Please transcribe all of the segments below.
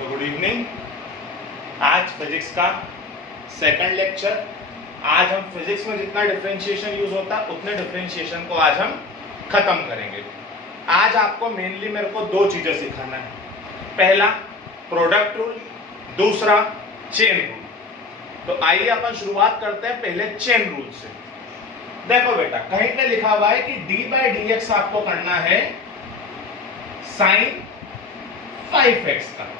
तो good evening. आज physics का सेकंड लेक्चर। आज हम फिजिक्स में जितना डिफरेंशिएशन यूज होता है उतने डिफरेंशिएशन को आज हम खत्म करेंगे। आज आपको मेनली मेरे को दो चीजें सिखाना है, पहला प्रोडक्ट रूल, दूसरा चेन रूल। तो आइए अपन शुरुआत करते हैं पहले चेन रूल से। देखो बेटा, कहीं पे लिखा हुआ है कि d/dx आपको करना है sin 5x का।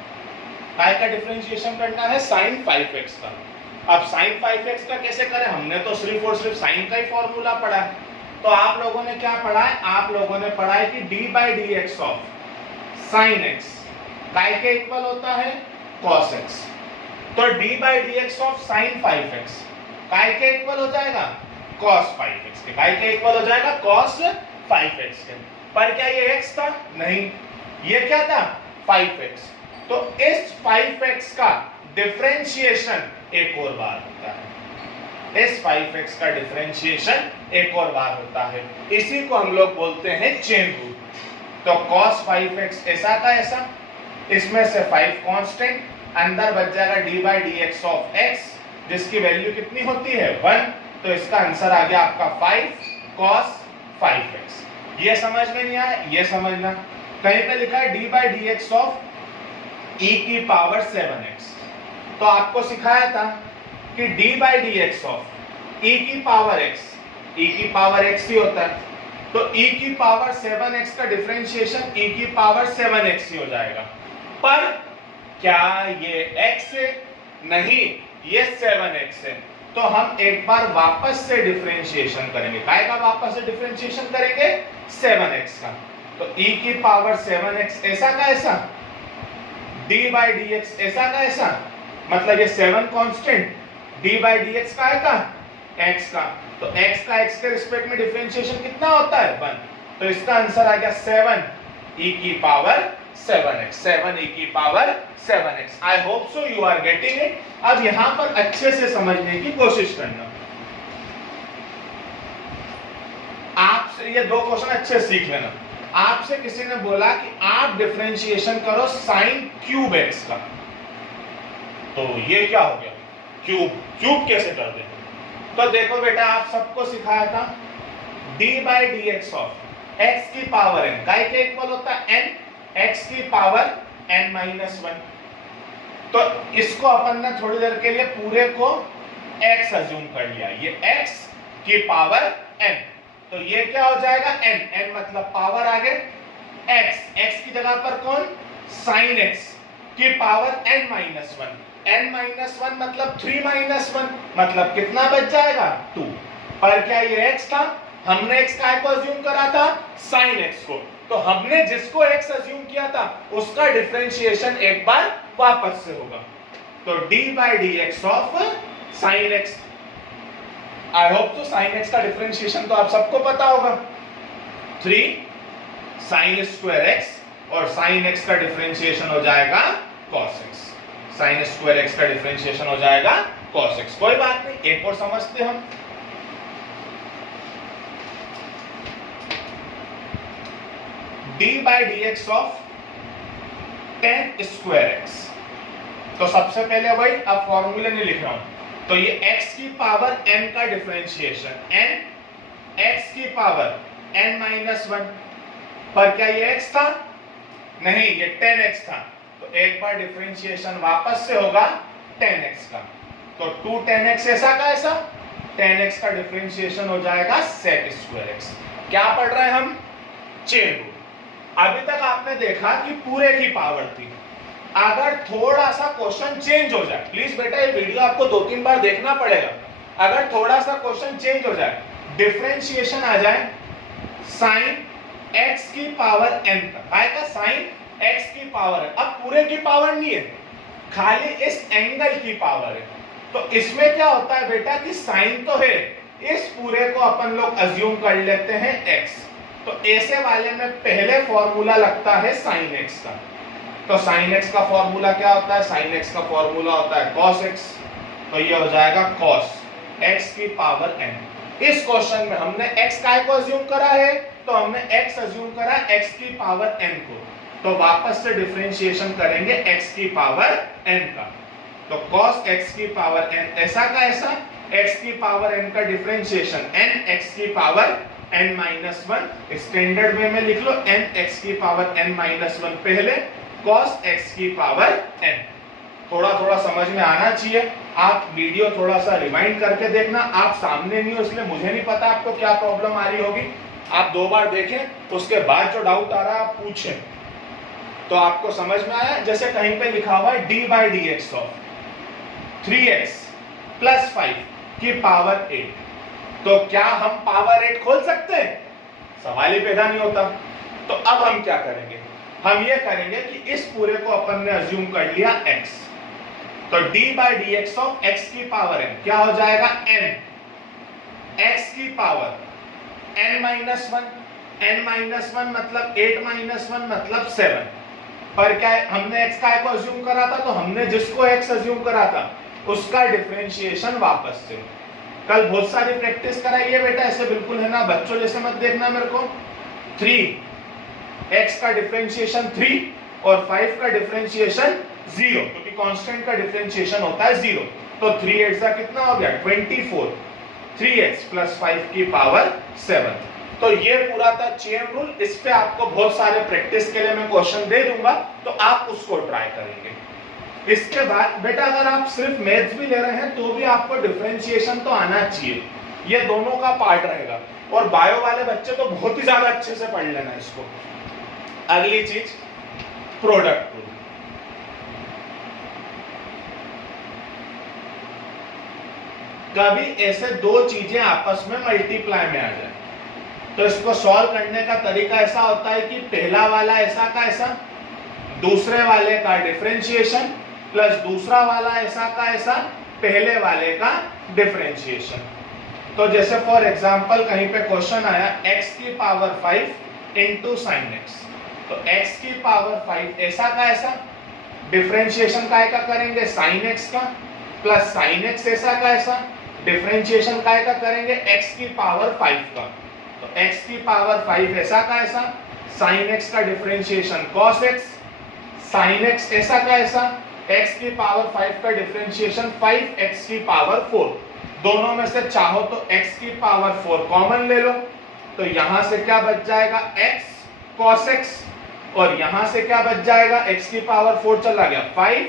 काय का डिफरेंशिएशन करना है sin 5x का। अब sin 5x का कैसे करें? हमने तो सिर्फ और सिर्फ sin का ही फॉर्मूला पढ़ा है। तो आप लोगों ने क्या पढ़ा है? आप लोगों ने पढ़ा है कि d/dx ऑफ sin x काय के इक्वल होता है cos x। तो d/dx ऑफ sin 5x काय के इक्वल हो जाएगा cos 5x के। काय के इक्वल हो जाएगा cos 5x के। पर क्या ये x था? नहीं, ये क्या था? 5x। तो इस 5x का डिफरेंशिएशन एक और बार होता है। इस 5x का डिफरेंशिएशन एक और बार होता है। इसी को हम लोग बोलते हैं चेन रूल। तो cos 5x ऐसा का ऐसा, इसमें से 5 कांस्टेंट, अंदर बच जाएगा d/dx ऑफ x जिसकी वैल्यू कितनी होती है 1। तो इसका आंसर आ गया आपका 5 cos 5x। ये समझ में नहीं आया? ये समझना। कहीं पे लिखा है d/dx ऑफ e की पावर 7x। तो आपको सिखाया था कि d/dx ऑफ e की पावर x, e की पावर x ही होता है। तो e की पावर 7x का डिफरेंशिएशन e की पावर 7x ही हो जाएगा। पर क्या ये x है? नहीं, ये 7x है। तो हम एक बार वापस से डिफरेंशिएशन करेंगे। काय का वापस से डिफरेंशिएशन करेंगे? 7x का। तो e की पावर 7x ऐसा का ऐसा, d/dx ऐसा का ऐसा, मतलब ये 7 कांस्टेंट, d/dx का है का x का। तो x का x के रिस्पेक्ट में डिफरेंशिएशन कितना होता है 1। तो इसका आंसर आ गया 7 e की पावर 7x। 7 e की power 7x। I hope so you are getting it. अब यहां पर अच्छे से समझने की कोशिश करना। आपसे ये दो क्वेश्चन अच्छे सीख लेना। आपसे किसी ने बोला कि आप डिफरेंशिएशन करो sin क्यूब x का। तो ये क्या हो गया? क्यूब। क्यूब कैसे कर दे? तो देखो बेटा, आप सबको सिखाया था d/dx ऑफ x की पावर n काय के इक्वल होता है n, x की पावर n-1। तो इसको अपन ने थोड़ी देर के लिए पूरे को x अज्यूम कर लिया। ये x की पावर n। तो ये क्या हो जाएगा n, n मतलब पावर आगे x, x की जगह पर कौन? sin x की पावर n-1। n-1 मतलब 3-1 मतलब कितना बच जाएगा 2। पर क्या ये x था? हमने x काय को अज्यूम करा था? sin x को। तो हमने जिसको x अज्यूम किया था उसका डिफरेंशिएशन एक बार वापस से होगा। तो d/dx of sin x। I hope तो sin x का डिफरेंशिएशन तो आप सबको पता होगा, 3 sin स्क्वायर x और sin x का डिफरेंशिएशन हो जाएगा cos x। sin square x का डिफरेंशिएशन हो जाएगा cos x। कोई बात नहीं, एक और समझते हम। d/dx of tan square x। तो सबसे पहले वही, अब फॉर्मूले नहीं लिख रहा हूं। तो ये x की पावर n का डिफरेंशिएशन, n x की पावर n-1। पर क्या ये x था? नहीं, ये 10x था। तो एक बार डिफरेंशिएशन वापस से होगा 10x का। तो 2 10x ऐसा का ऐसा, 10x का डिफरेंशिएशन हो जाएगा sec स्क्वायर x। क्या पढ़ रहे हैं हम? Chain rule. अभी तक आपने देखा कि पूरे की पावर थी। अगर थोड़ा सा क्वेश्चन चेंज हो जाए, प्लीज बेटा ये वीडियो आपको 2-3 बार देखना पड़ेगा। अगर थोड़ा सा क्वेश्चन चेंज हो जाए, डिफरेंशिएशन आ जाए sin x की पावर n तक, आएगा sin x की पावर है। अब पूरे की पावर नहीं है, खाली इस एंगल की पावर है। तो इसमें क्या होता है बेटा कि sin तो है, इस पूरे को अपन लोग अज्यूम कर लेते हैं x। तो ऐसे वाले में पहले फॉर्मूला लगता है sin x का। तो sin x का फॉर्मूला क्या होता है? sin x का फॉर्मूला होता है cos x। तो ये हो जाएगा cos x की पावर n। इस क्वेश्चन में हमने x काय को अज्यूम करा है? तो हमने x अज्यूम करा x की पावर n को। तो वापस से डिफरेंशिएशन करेंगे x की पावर n का। तो cos x की पावर n ऐसा का ऐसा, x की पावर n का डिफरेंशिएशन n x की पावर n माइनस 1, स्टैंडर्ड वे में लिख लो n x की पावर n माइनस 1 पहले, cos x की पावर n। थोड़ा थोड़ा समझ में आना चाहिए। आप वीडियो थोड़ा सा रिवाइंड करके देखना, आप सामने नहीं हो इसलिए मुझे नहीं पता आपको क्या प्रॉब्लम आ रही होगी। आप 2 बार देखें, उसके बाद जो डाउट आ रहा है आप पूछें, तो आपको समझ में आया। जैसे कहीं पे लिखा हुआ है d by D x of 3x plus 5 की पावर 8, तो क्या हम पावर 8 खोल सकते हैं? सवाल ही पैदा नहीं होता। तो अब हम क्या करेंगे, हम ये करेंगे कि इस पूरे को अपन ने अज्यूम कर लिया x, तो d by D x of x की पावर n क्या हो जाएगा n, x की power n minus 1, n minus 1 मतलब 8 माइनस 1 मतलब 7, पर क्या है हमने x का को अज्यूम करा था, तो हमने जिसको x अज्यूम करा था उसका डिफरेंशिएशन वापस से। कल बहुत सारी प्रैक्टिस कराई है बेटा, ऐसे बिल्कुल है ना बच्चों जैसे मत देखना मेरे को। 3x का डिफरेंशिएशन 3 और 5 का डिफरेंशिएशन 0, क्योंकि कांस्टेंट का डिफरेंशिएशन होता है 0। तो 3x का कितना हो गया 24, 3x प्लस 5 की पावर 7। तो ये पूरा था चेन रूल। इस पे आपको बहुत सारे प्रैक्टिस के लिए मैं क्वेश्चन दे दूंगा, तो आप उसको ट्राई करेंगे। इसके बाद बेटा अगर आप सिर्फ मैथ्स भी ले रहे हैं तो भी आपको डिफरेंशिएशन तो आना चाहिए, ये दोनों का पार्ट रहेगा। और बायो वाले बच्चे तो बहुत ही ज्यादा अच्छे से पढ़ लेना इसको। अगली चीज प्रोडक्ट रूल। कभी ऐसे दो चीजें आपस में मल्टीप्लाई में आ जाए तो इसको सॉल्व करने का तरीका ऐसा होता है कि पहला वाला ऐसा का ऐसा, दूसरे वाले का डिफरेंशिएशन प्लस दूसरा वाला ऐसा का ऐसा, पहले वाले का डिफरेंशिएशन। तो जैसे फॉर एग्जांपल कहीं पे क्वेश्चन आया x की पावर 5 इंटू साइन x, तो x की पावर 5 ऐसा का ऐसा, डिफरेंशिएशन काय का करेंगे साइन x का, प्लस साइन x ऐसा का ऐसा, डिफरेंशिएशन काय का करेंगे x की पावर 5 का। तो x की पावर 5 ऐसा का ऐसा, साइन x का differentiation cos x, sine x ऐसा का ऐसा, x की पावर 5 का डिफरेंशिएशन 5x की पावर 4। दोनों में से चाहो तो x की पावर 4 कॉमन ले लो, तो यहां से क्या बच जाएगा x cos x, और यहां से क्या बच जाएगा x की पावर 4 चला गया 5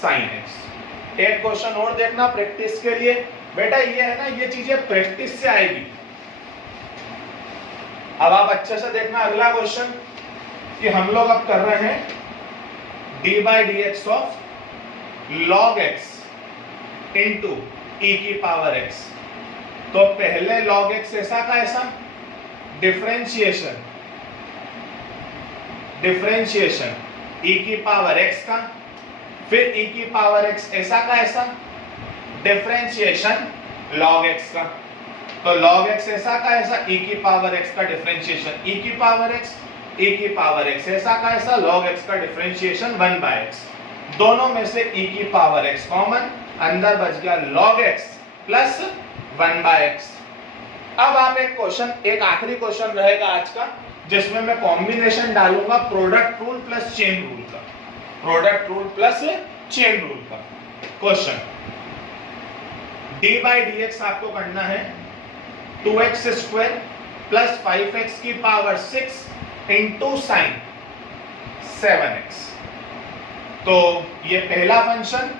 sin x। एक क्वेश्चन और देखना प्रैक्टिस के लिए बेटा, ये है ना ये चीजें प्रैक्टिस से आएगी। अब आप अच्छे से देखना अगला क्वेश्चन कि हम लोग अब कर रहे हैं d by D x of log x into e की पावर x। तो पहले log x ऐसा का ऐसा, डिफरेंशिएशन e की पावर x का, फिर e की पावर x ऐसा का ऐसा, डिफरेंशिएशन log x का। तो log x ऐसा का ऐसा, e की पावर x का डिफरेंशिएशन e की पावर x ऐसा का ऐसा, log x का डिफरेंशिएशन 1 बाय x। दोनों में से e की पावर x कॉमन, अंदर बच गया log x plus 1 by x। अब आप एक क्वेश्चन, एक आखिरी क्वेश्चन रहेगा आज का, जिसमें मैं कॉम्बिनेशन डालूंगा product rule plus chain rule का, product rule plus chain rule का question. d by D X आपको करना है 2x स्क्वायर प्लस 5x की पावर 6 इंटू साइन 7x। तो ये पहला फंक्शन,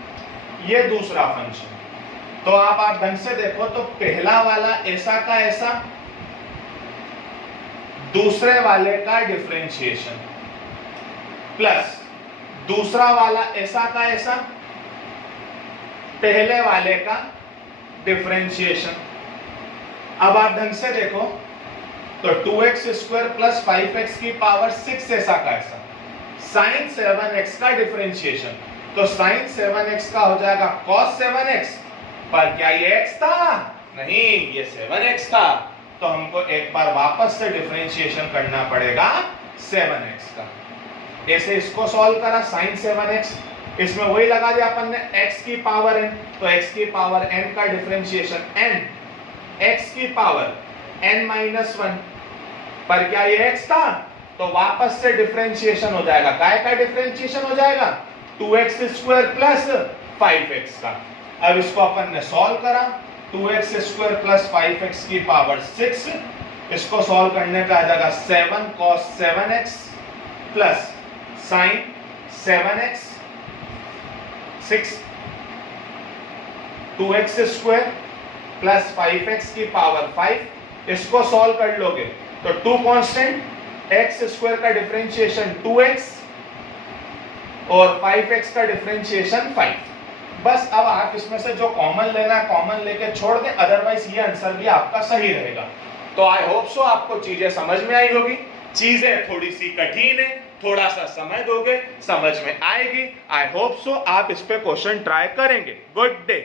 ये दूसरा फंक्शन। तो आप ढंग से देखो तो पहला वाला ऐसा का ऐसा, दूसरे वाले का डिफरेंशिएशन, प्लस दूसरा वाला ऐसा का ऐसा, पहले वाले का डिफरेंशिएशन। अब आप ढंग से देखो तो 2x स्क्वायर प्लस 5x की पावर 6 ऐसा का ऐसा, साइन 7x का डिफरेंशिएशन। तो साइन 7x का हो जाएगा cos 7x, पर क्या ये x था? नहीं, ये 7x था। तो हमको एक बार वापस से डिफरेंशिएशन करना पड़ेगा 7x का। ऐसे इसको सॉल्व करा साइन 7x, इसमें वही लगा दिया अपन ने x की पावर n, तो x की पावर n का डिफरेंशिएशन n, x की पावर n माइनस 1, पर क्या ये x था? तो वापस से डिफरेंशिएशन हो जाएगा। काय का डिफरेंशिएशन हो जाएगा? 2x स्क्वायर प्लस 5x का। अब इसको अपन ने सॉल्व करा, 2x स्क्वायर प्लस 5x की पावर 6, इसको सॉल्व करने पे आ जाएगा 7 cos 7x plus sin 7x 6, 2x square plus 5x की पावर 5, इसको सॉल्व कर लोगे तो 2 कांस्टेंट, x स्क्वायर का डिफरेंशिएशन 2x और 5x का डिफरेंशिएशन 5। बस अब आप इसमें से जो कॉमन लेना है कॉमन लेके छोड़ दें, अदरवाइज ये आंसर भी आपका सही रहेगा। तो आई होप सो आपको चीजें समझ में आई होगी। चीजें थोड़ी सी कठिन है, थोड़ा सा समय दोगे समझ में आएगी। आई होप सो आप इस पे क्वेश्चन ट्राई करेंगे। Good day.